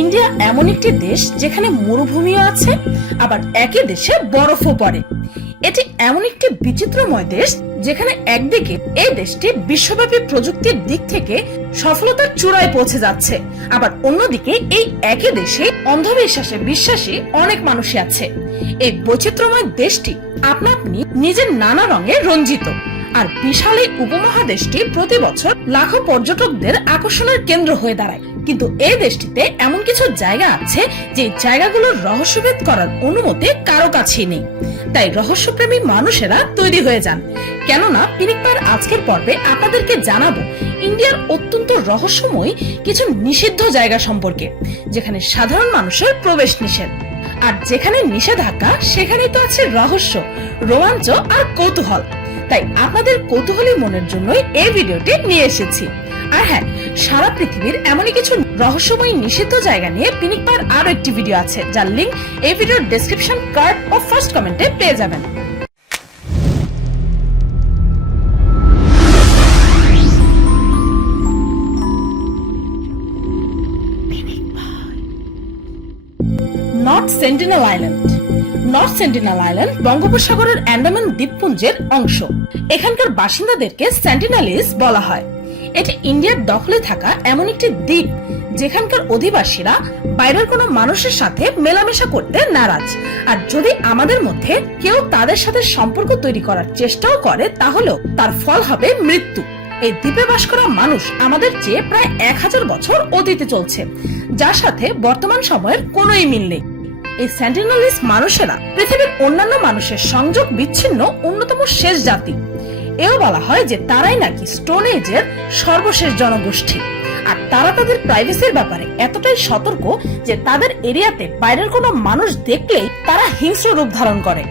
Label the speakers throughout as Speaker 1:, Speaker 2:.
Speaker 1: India এমন একটি দেশ যেখানে মরুভূমিও আছে, আবার একই দেশে বরফও পড়ে। এটি এমন একটি বিচিত্রময় দেশ যেখানে একদিকে এই দেশটি বিশ্বব্যাপী প্রযুক্তির দিক থেকে সফলতার চূড়ায় পৌঁছে যাচ্ছে, আবার অন্যদিকে এই একই দেশে অন্ধবিশ্বাসে বিশ্বাসী অনেক মানুষই আছে। এই বৈচিত্র্যময় দেশটি আপনা আপনি নিজের নানা রঙে রঞ্জিত, আর বিশাল এই উপমহাদেশটি প্রতি বছর লাখো পর্যটকদের আকর্ষণের কেন্দ্র হয়ে দাঁড়ায়। কিন্তু এই দেশটিতে এমন কিছু জায়গা আছে যে জায়গাগুলোর রহস্যভেদ করার অনুমতি কারও কাছেই নেই। তাই রহস্যপ্রেমী মানুষেরা তৈরি হয়ে যান। কেননা পিনিকপার আজকের পর্বে আপনাদেরকে জানাব ইন্ডিয়ার অত্যন্ত রহস্যময় কিছু নিষিদ্ধ জায়গা সম্পর্কে, যেখানে সাধারণ মানুষের প্রবেশ নিষেধ। আর যেখানে নিষেধাজ্ঞা, সেখানেই তো আছে রহস্য, রোমাঞ্চ আর কৌতূহল। তাই আপনাদের কৌতূহলী মনের জন্যই এই ভিডিওটি নিয়ে এসেছি। আর হ্যাঁ সারা পৃথিবীর এমনই কিছু রহস্যময় নিষিদ্ধ জায়গা নিয়ে পিনিক পাওয়ার আরও একটি ভিডিও আছে, যার লিংক এই ভিডিওর ডেসক্রিপশন কার্ড ও ফার্স্ট কমেন্টে পেয়ে যাবেন। North sentinel island north sentinel island বঙ্গোপসাগরের অ্যান্ডামান দ্বীপপুঞ্জের অংশ। এখানকার বাসিন্দাদেরকে সেন্টিনালিস বলা হয়। এটি ইন্ডিয়ার দখলে থাকা এমন একটি দ্বীপ যেখানকার অধিবাসীরা বাইরের কোনো মানুষের সাথে মেলামেশা করতে নারাজ। আর যদি আমাদের মধ্যে কেউ তাদের সাথে সম্পর্ক তৈরি করার চেষ্টাও করে, তাহলেও তার ফল হবে মৃত্যু। এই দ্বীপে বাস করা মানুষ আমাদের চেয়ে প্রায় এক হাজার বছর অতীতে চলছে, যার সাথে বর্তমান সময়ের কোনোই মিল নেই। এই সেন্টিনালিস মানুষেরা পৃথিবীর অন্যান্য মানুষের সংযোগ বিচ্ছিন্ন অন্যতম শেষ জাতি। এও বলা হয় যে তারাই নাকি স্টোন এজের সর্বশেষ জনগোষ্ঠী। আর তারা তাদের প্রাইভেসির ব্যাপারে এতটাই সতর্ক যে তাদের এরিয়াতে বাইরের কোনো মানুষ দেখলেই তারা হিংস্র রূপ ধারণ করে।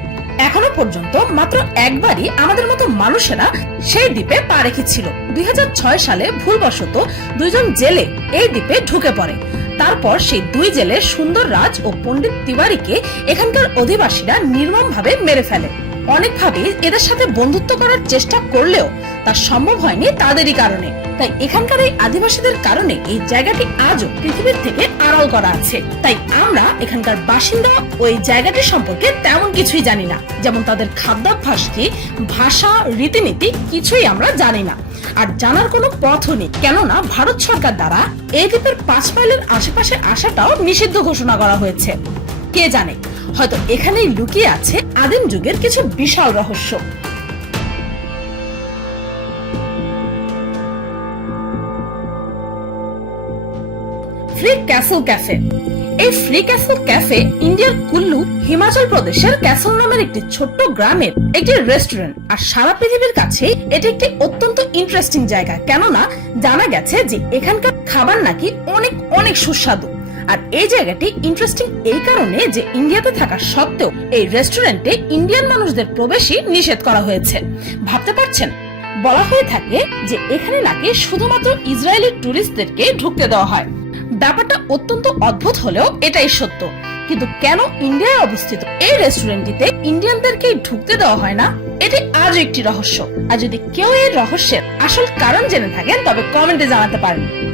Speaker 1: এখনও পর্যন্ত মাত্র একবারই আমাদের মতো মানুষেরা সেই দ্বীপে পা রেখেছিল। দুই হাজার ছয় সালে ভুলবশত দুইজন জেলে এই দ্বীপে ঢুকে পড়ে। তারপর সেই দুই জেলে সুন্দর রাজ ও পণ্ডিত তিওয়ারিকে এখানকার অধিবাসীরা নির্মমভাবে মেরে ফেলে। অনেকভাবে এদের সাথে বন্ধুত্ব করার চেষ্টা করলেও তা সম্ভব হয়নি তাদেরই কারণে। তাই এখানকার এই আদিবাসীদের কারণে এই জায়গাটি আজও পৃথিবীর থেকে আড়াল করা আছে। তাই আমরা এখানকার বাসিন্দা ওই জায়গাটি সম্পর্কে তেমন কিছুই জানি না। যেমন তাদের খাদ্যাভ্যাস কি, ভাষা, রীতিনীতি কিছুই আমরা জানি না। আর জানার কোনো পথও নেই। কেননা ভারত সরকার দ্বারা এই দ্বীপের পাঁচ মাইলের আশেপাশে আসাটাও নিষিদ্ধ ঘোষণা করা হয়েছে। কে জানে? হয়তো এখানেই লুকিয়ে আছে আদিম যুগের কিছু বিশাল রহস্য। Free castle cafe. এই ফ্রি ক্যাসল ক্যাফে ইন্ডিয়ার কুল্লু হিমাচল প্রদেশের ক্যাসল নামের একটি ছোট্ট গ্রামের একটি রেস্টুরেন্ট। আর সারা পৃথিবীর কাছে এটি একটি অত্যন্ত ইন্টারেস্টিং জায়গা। কেননা জানা গেছে যে এখানকার খাবার নাকি অনেক অনেক সুস্বাদু। আর এই জায়গাটি ইন্টারেস্টিং এই কারণে যে ইন্ডিয়াতে থাকা সত্ত্বেও এই রেস্টুরেন্টে ইন্ডিয়ান মানুষদের প্রবেশই নিষেধ করা হয়েছে। ভাবতে পারছেন? বলা হয়ে থাকে যে এখানে নাকি শুধুমাত্র ইসরায়েলি টুরিস্টদেরকে ঢুকতে দেওয়া হয়। ব্যাপারটা অত্যন্ত অদ্ভুত হলেও এটাই সত্য। কিন্তু কেন ইন্ডিয়ায় অবস্থিত এই রেস্টুরেন্টটিতে ইন্ডিয়ানদেরকে ঢুকতে দেওয়া হয় না? এটি আজও একটি রহস্য। আর যদি কেউ এই রহস্যের আসল কারণ জেনে থাকেন, তবে কমেন্টে জানাতে পারেন।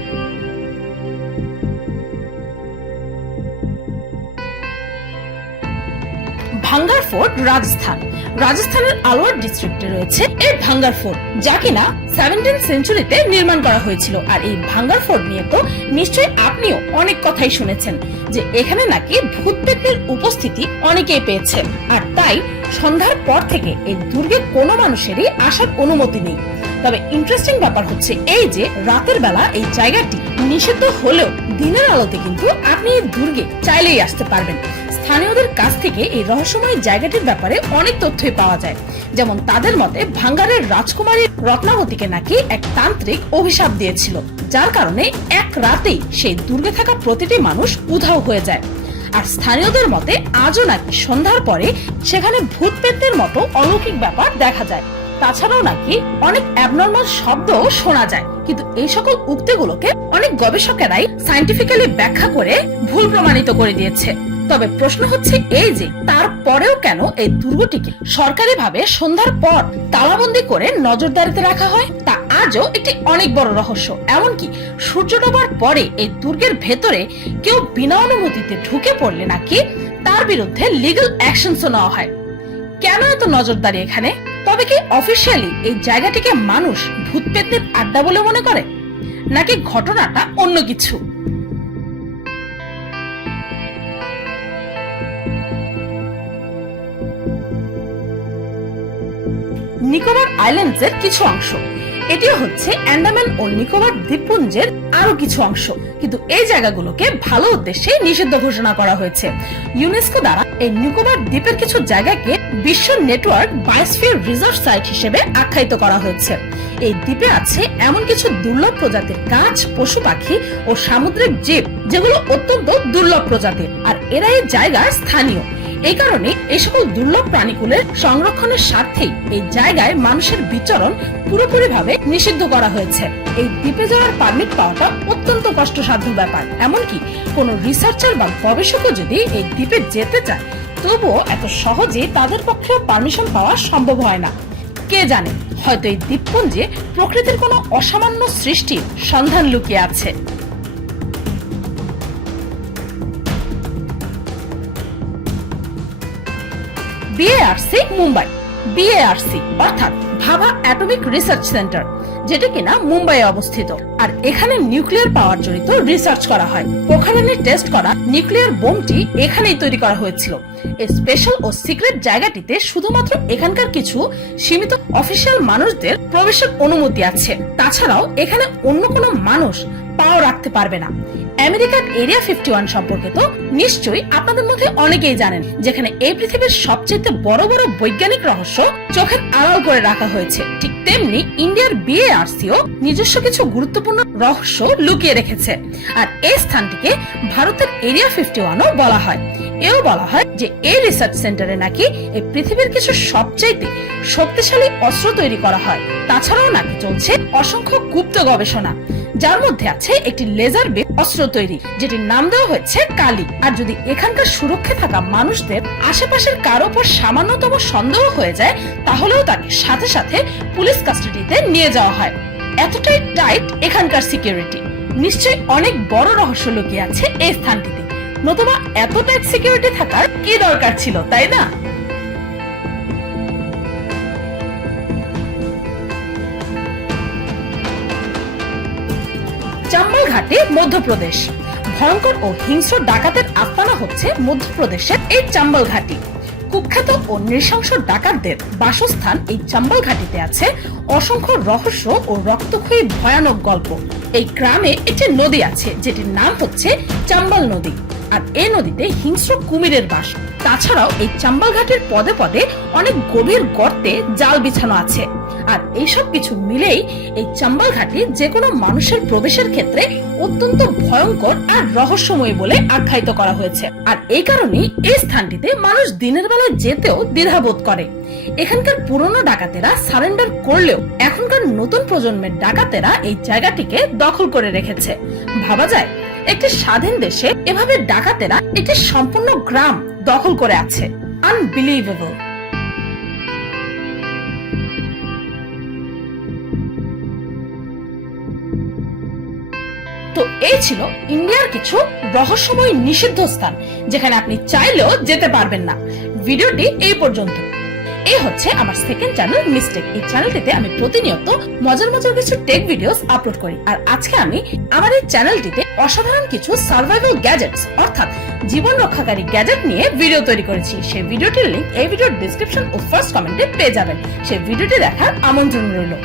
Speaker 1: ভাঙ্গার ফোর্ট রাজস্থান। রাজস্থানের আলোয়ার ডিস্ট্রিক্টে রয়েছে এই ভাঙ্গার ফোর্ট, যা কিনা সেভেন্টিন সেঞ্চুরিতে নির্মাণ করা হয়েছিল। আর এই ভাঙ্গার ফোর্ট নিয়ে তো নিশ্চয়ই আপনিও অনেক কথাই শুনেছেন, যে এখানে নাকি ভূত পেতের উপস্থিতি অনেকেই পেয়েছেন। আর তাই সন্ধ্যার পর থেকে এই দুর্গে কোনো মানুষেরই আসার অনুমতি নেই। তবে ইন্টারেস্টিং ব্যাপার হচ্ছে এই যে রাতের বেলা এই জায়গাটি নিষিদ্ধ হলেও দিনের আলোতে কিন্তু আপনি এই দুর্গে চাইলেই আসতে পারবেন। স্থানীয়দের কাছ থেকে এই রহস্যময় জায়গাটির ব্যাপারে অনেক তথ্যই পাওয়া যায়। যেমন তাদের মতে, ভাঙ্গারের রাজকুমারী রত্নাবতীকে নাকি এক তান্ত্রিক অভিশাপ দিয়েছিল, যার কারণে এক রাতেই সেই দুর্গে থাকা প্রতিটি মানুষ উধাও হয়ে যায়। আর স্থানীয়দের মতে, আজও নাকি সন্ধ্যার পরে সেখানে ভূত পেতের মতো অলৌকিক ব্যাপার দেখা যায়। তাছাড়াও নাকি অনেক অ্যাবনর্মাল শব্দও শোনা যায়, কিন্তু এই সকল উক্তিগুলোকে অনেক গবেষকেরাই সাইন্টিফিক্যালি ব্যাখ্যা করে ভুল প্রমাণিত করে দিয়েছে। তবে প্রশ্ন হচ্ছে এই যে, তারপরেও কেন এই দুর্গটিকে সরকারিভাবে সন্ধ্যার পর তালাবন্দি করে নজরদারিতে রাখা হয়? তা আজও একটি অনেক বড় রহস্য। এমনকি সূর্য ডোবার পরে এই দুর্গের ভেতরে কেউ বিনা অনুমতিতে ঢুকে পড়লে নাকি তার বিরুদ্ধে লিগ্যাল অ্যাকশনসও নেওয়া হয়। কেন এত নজরদারি এখানে? তবে কি অফিসিয়ালি এই জায়গাটিকে মানুষ ভূত পেতনির আড্ডা বলে মনে করে? নাকি ঘটনাটা অন্য কিছু? নিকোবর আইল্যান্ডস এর কিছু অংশ। এটিও হচ্ছে আন্দামান ও নিকোবর দ্বীপপুঞ্জের আরও কিছু অংশ। কিন্তু এই জায়গাগুলোকে ভালো উদ্দেশ্যে নিষিদ্ধ ঘোষণা করা হয়েছে। ইউনেস্কো দ্বারা এই নিকোবর দ্বীপের কিছু জায়গাকে বিশ্ব নেটওয়ার্ক বায়োস্ফিয়ার রিজার্ভ সাইট হিসেবে আখ্যায়িত করা হয়েছে। এই দ্বীপে আছে এমন কিছু দুর্লভ প্রজাতির গাছ, পশু পাখি ও সামুদ্রিক জীব, যেগুলো অত্যন্ত দুর্লভ প্রজাতির। আর এরা এই জায়গার স্থানীয়। এই কারণে এই সকল দুর্লভ প্রাণীকুলের সংরক্ষণের স্বার্থেই এই জায়গায় মানুষের বিচরণ পুরোপুরিভাবে নিষিদ্ধ করা হয়েছে। এই দ্বীপে যাওয়ার পারমিট পাওয়াটা অত্যন্ত কষ্টসাধ্য ব্যাপার। এমনকি কোনো রিসার্চার বা গবেষকও যদি এই দ্বীপে যেতে চায়, তবুও এত সহজে তাদের পক্ষে পারমিশন পাওয়া সম্ভব হয় না। কে জানে? হয়তো এই দ্বীপপুঞ্জে প্রকৃতির কোনো অসামান্য সৃষ্টির সন্ধান লুকিয়ে আছে। বিএআরসি মুম্বাই। বিএআরসি অর্থাৎ ভাভা অ্যাটমিক রিসার্চ সেন্টার কিনা মুম্বাইয়ে অবস্থিত। আর এখানে নিউক্লিয়ার পাওয়ার জড়িত রিসার্চ করা হয়। টেস্ট করা নিউক্লিয়ার বোমটি এখানেই তৈরি করা হয়েছিল। এই স্পেশাল ও সিক্রেট জায়গাটিতে শুধুমাত্র এখানকার কিছু সীমিত অফিসিয়াল মানুষদের প্রবেশের অনুমতি আছে। তাছাড়াও এখানে অন্য কোনো মানুষ পাও রাখতে পারবে না। আমেরিকার এরিয়া ফিফটি ওয়ান সম্পর্কে তো নিশ্চয়ই আপনাদের মধ্যে অনেকেই জানেন, যেখানে এই পৃথিবীর সবচেয়ে বড় বড় বৈজ্ঞানিক রহস্য চোখের আড়াল করে রাখা হয়েছে। ঠিক তেমনি ইন্ডিয়ার বিএআরসিও নিজস্ব কিছু গুরুত্বপূর্ণ রহস্য লুকিয়ে রেখেছে। আর এই স্থানটিকে ভারতের এরিয়া ফিফটি ওয়ানও বলা হয়। এও বলা হয় যে এই রিসার্চ সেন্টারে নাকি এই পৃথিবীর কিছু সবচাইতে শক্তিশালী অস্ত্র তৈরি করা হয়। তাছাড়াও নাকি চলছে অসংখ্য গুপ্ত গবেষণা। যার মধ্যে আছে একটি লেজার বে অস্ত্র তৈরি, যেটির নাম দেওয়া হয়েছে কালি। আর যদি এখানকার সুরক্ষে থাকা মানুষদের আশেপাশের কারও উপর সামান্যতম সন্দেহ হয়ে যায়, তাহলেও তাকে সাথে সাথে পুলিশ কাস্টাডিতে নিয়ে যাওয়া হয়। এতটাই টাইট এখানকার সিকিউরিটি। নিশ্চয়ই অনেক বড় রহস্য লুকিয়ে আছে এই স্থানটিতে। নতুবা এত টাইট সিকিউরিটি থাকার কি দরকার ছিল, তাই না? ঘাটে মধ্যপ্রদেশ। ভয়ঙ্কর ও হিংস্র ডাকাতের আস্তানা হচ্ছে মধ্যপ্রদেশের এই চাম্বল ঘাটি কুখ্যাত ও নৃশংস ডাকাতদের বাসস্থান এই চাম্বল ঘাটিতে আছে অসংখ্য রহস্য ও রক্তক্ষয়ী ভয়ানক গল্প। এই গ্রামে একটি নদী আছে, যেটির নাম হচ্ছে চাম্বল নদী। আর এই নদীতে হিংস্র কুমিরের বাস। তাছাড়াও এই চাম্বল ঘাটের পদে পদে অনেক গভীর গর্তে জাল বিছানো আছে। আর এইসব কিছু মিলেই এই চাম্বল ঘাটি যে কোনো মানুষের প্রবেশের ক্ষেত্রে অত্যন্ত ভয়ঙ্কর আর রহস্যময় বলে আখ্যায়িত করা হয়েছে। আর এই কারণেই এই স্থানটিতে মানুষ দিনের বেলায় যেতেও দ্বিধাবোধ করে। এখানকার পুরনো ডাকাতেরা সারেন্ডার করলেও এখনকার নতুন প্রজন্মের ডাকাতেরা এই জায়গাটিকে দখল করে রেখেছে। ভাবা যায়, একটি স্বাধীন দেশে এভাবে ডাকাতেরা একটি সম্পূর্ণ গ্রাম দখল করে আছে। আনবিলিভেবল তো এই ছিল ইন্ডিয়ার কিছু রহস্যময় নিষিদ্ধ স্থান, যেখানে আপনি চাইলেও যেতে পারবেন না। ভিডিওটি এই পর্যন্ত। এই হচ্ছে আমার সেকেন্ড চ্যানেল মিস্টেক এই চ্যানেলটিতে আমি প্রতিনিয়ত মজার মজার কিছু টেক ভিডিওস আপলোড করি। আর আজকে আমি আমার এই চ্যানেলটিতে অসাধারণ কিছু সার্ভাইভাল গ্যাজেটস অর্থাৎ জীবন রক্ষাকারী গ্যাজেট নিয়ে ভিডিও তৈরি করেছি। সেই ভিডিওটির লিংক এই ভিডিওর ডিসক্রিপশন ও ফার্স্ট কমেন্টে পেয়ে যাবেন। সেই ভিডিওটি দেখার আমন্ত্রণ রইল।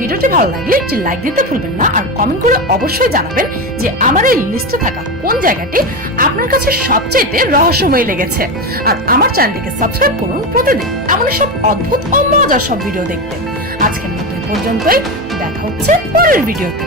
Speaker 1: ভিডিওটি ভালো লাগলে একটি লাইক দিতে ভুলবেন না, আর কমেন্ট করে অবশ্যই জানাবেন যে আমার এই লিস্টে থাকা কোন জায়গাটি আপনার কাছে সবচেয়ে রহস্যময় লেগেছে। আর আমার চ্যানেলটিকে সাবস্ক্রাইব করুন প্রতিদিন এমন সব অদ্ভুত ও মজার সব ভিডিও দেখতে। আজকের মতো পর্যন্তই, দেখা হচ্ছে পরের ভিডিওতে